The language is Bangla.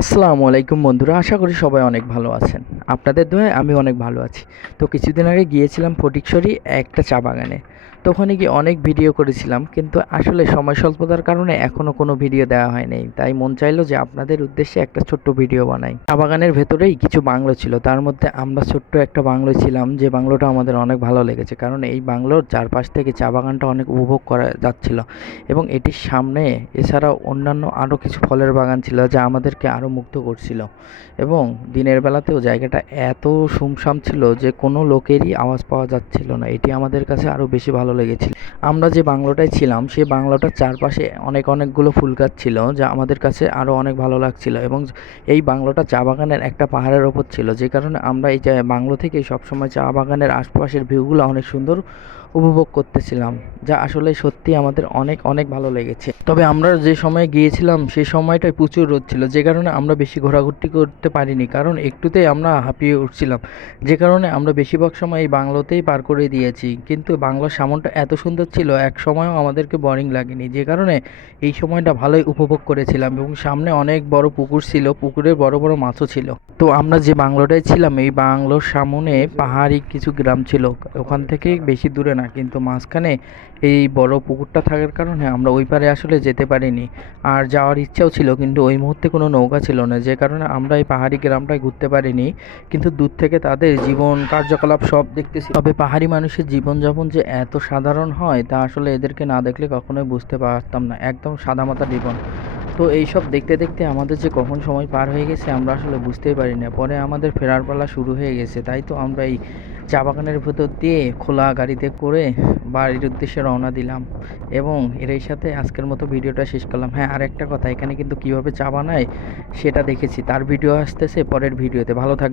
আসসালামু আলাইকুম বন্ধুরা, আশা করি সবাই অনেক ভালো আছেন। আপনাদের দোয়ায় আমি অনেক ভালো আছি। তো কিছুদিন আগে গিয়েছিলাম ফটিকছড়ি একটা চা বাগানে। তো ওখানে গিয়ে অনেক ভিডিও করেছিলাম, কিন্তু আসলে সময় স্বল্পতার কারণে এখনও কোনো ভিডিও দেওয়া হয়নি। তাই মন চাইলো যে আপনাদের উদ্দেশ্যে একটা ছোট্ট ভিডিও বানাই। চা বাগানের ভেতরেই কিছু বাংলো ছিল, তার মধ্যে আমরা ছোট্ট একটা বাংলোয় ছিলাম, যে বাংলোটা আমাদের অনেক ভালো লেগেছে, কারণ এই বাংলোর চারপাশ থেকে চা বাগানটা অনেক উপভোগ করা যাচ্ছিল। এবং এটির সামনে এছাড়াও অন্যান্য আরও কিছু ফলের বাগান ছিল, যা আমাদেরকে আরও মুগ্ধ করছিল। এবং দিনের বেলাতেও জায়গাটা এত সুমসাম ছিল যে কোনো লোকেরই আওয়াজ পাওয়া যাচ্ছিল না। এটি আমাদের কাছে আরও বেশি ভালো লেগেছিল। আমরা যে বাংলোটায় ছিলাম সেই বাংলোটার চারপাশে অনেকগুলো ফুল গাছ ছিল, যা আমাদের কাছে আরও অনেক ভালো লাগছিল। এবং এই বাংলোটা চা বাগানের একটা পাহাড়ের ওপর ছিল, যে কারণে আমরা এই বাংলো থেকে সবসময় চা বাগানের আশপাশের ভিউগুলো অনেক সুন্দর উপভোগ করতেছিলাম, যা আসলে সত্যি আমাদের অনেক অনেক ভালো লেগেছে। তবে আমরা যে সময় গিয়েছিলাম সেই সময়টায় প্রচুর রোদ ছিল, যে কারণে আমরা বেশি ঘোরাঘুরি করতে পারিনি, কারণ একটুতেই আমরা হাঁপিয়ে উঠছিলাম। যে কারণে আমরা বেশিরভাগ সময় এই বাংলোতেই পার করে দিয়েছি। কিন্তু বাংলোর সামনটা এত সুন্দর ছিল, এক সময়ও আমাদেরকে বোরিং লাগেনি, যে কারণে এই সময়টা ভালোই উপভোগ করেছিলাম। এবং সামনে অনেক বড় পুকুর ছিল, পুকুরে বড় বড় মাছও ছিল। তো আমরা যে বাংলোটায় ছিলাম এই বাংলোর সামনে পাহাড়ি কিছু গ্রাম ছিল, ওখান থেকে বেশি দূরে না, কিন্তু মাঝখানে এই বড় পুকুরটা থাকার কারণে আমরা ওই পারে আসলে যেতে পারিনি। আর যাওয়ার ইচ্ছাও ছিল, কিন্তু ওই মুহূর্তে কোনো নৌকা ছিল না, যে কারণে আমরা এই পাহাড়ি গ্রামটায় ঘুরতে পারিনি। কিন্তু দূর থেকে তাদের জীবন কার্যকলাপ সব দেখতেছি। তবে পাহাড়ি মানুষের জীবনযাপন যে এত সাধারণ হয় তা আসলে এদেরকে না দেখলে কখনোই বুঝতে পারতাম না, একদম সাদামাটা জীবন। তো এইসব দেখতে দেখতে আমাদের যে কখন সময় পার হয়ে গেছে আমরা আসলে বুঝতেই পারি না। পরে আমাদের ফেরার পালা শুরু হয়ে গেছে, তাই তো আমরা এই চা বাগানের ভেতর দিয়ে খোলা গাড়িতে করে বাড়ির উদ্দেশ্যে রওনা দিলাম। এবং এরই সাথে আজকের মতো ভিডিওটা শেষ করলাম। হ্যাঁ, আর একটা কথা, এখানে কিন্তু কীভাবে চা বানায় সেটা দেখেছি, তার ভিডিও আসতেছে পরের ভিডিওতে। ভালো থাকবেন।